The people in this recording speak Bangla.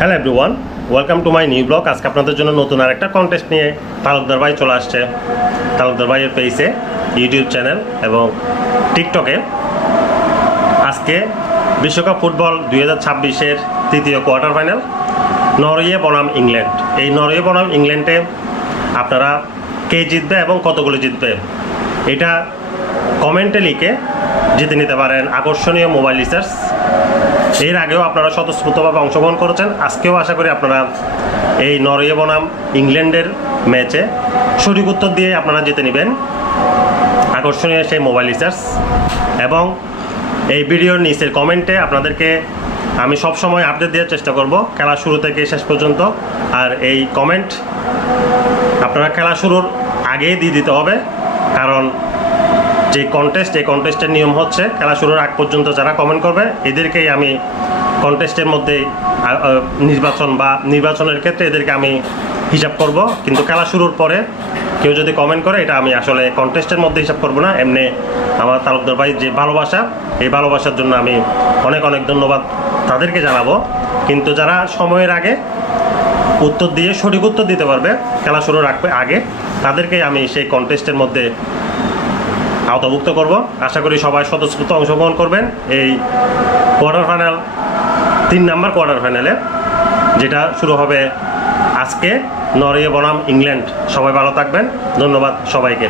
Hello everyone, welcome to my new blog. আজকে আপনাদের জন্য নতুন আরেকটা কন্টেস্ট নিয়ে তালুকদার ভাই চলে আসছে। তালুকদার ভাইয়ের পেজে, ইউটিউব চ্যানেল এবং টিকটকে আজকে বিশ্বকাপ ফুটবল 2026-এর তৃতীয় কোয়ার্টার ফাইনাল নরওয়ে বনাম ইংল্যান্ড। এই নরওয়ে বনাম ইংল্যান্ডে আপনারা কে জিতবে এবং কতগুলো জিতবে এটা কমেন্টে লিখে জিতে নিতে পারেন আকর্ষণীয় মোবাইল রিচার্জ। এর আগেও আপনারা স্বতঃস্ফূর্তভাবে অংশগ্রহণ করেছেন, আজকেও আশা করি আপনারা এই নরওয়ে বনাম ইংল্যান্ডের ম্যাচে সঠিক উত্তর দিয়ে আপনারা জিতে নেবেন আকর্ষণীয় সেই মোবাইল রিচার্জ। এবং এই ভিডিওর নিচের কমেন্টে আপনাদেরকে আমি সবসময় আপডেট দেওয়ার চেষ্টা করব খেলা শুরু থেকে শেষ পর্যন্ত। আর এই কমেন্ট আপনারা খেলা শুরুর আগেই দিয়ে দিতে হবে, কারণ যে এই কন্টেস্টের নিয়ম হচ্ছে খেলা শুরুর আগ পর্যন্ত যারা কমেন্ট করবে এদেরকেই আমি কন্টেস্টের মধ্যে নির্বাচনের ক্ষেত্রে এদেরকে আমি হিসাব করব। কিন্তু খেলা শুরুর পরে কেউ যদি কমেন্ট করে এটা আমি আসলে কন্টেস্টের মধ্যে হিসাব করব না। এমনি আমার তালুকদার ভাই যে ভালোবাসা, এই ভালোবাসার জন্য আমি অনেক অনেক ধন্যবাদ তাদেরকে জানাবো। কিন্তু যারা সময়ের আগে উত্তর দিয়ে সঠিক উত্তর দিতে পারবে খেলা শুরুর আগে, তাদেরকেই আমি সেই কন্টেস্টের মধ্যে আওতাভুক্ত করব। আশা করি সবাই স্বতঃস্ফূর্ত অংশগ্রহণ করবেন এই কোয়ার্টার ফাইনাল, 3 নম্বর কোয়ার্টার ফাইনালে, যেটা শুরু হবে আজকে নরওয়ে বনাম ইংল্যান্ড। সবাই ভালো থাকবেন, ধন্যবাদ সবাইকে।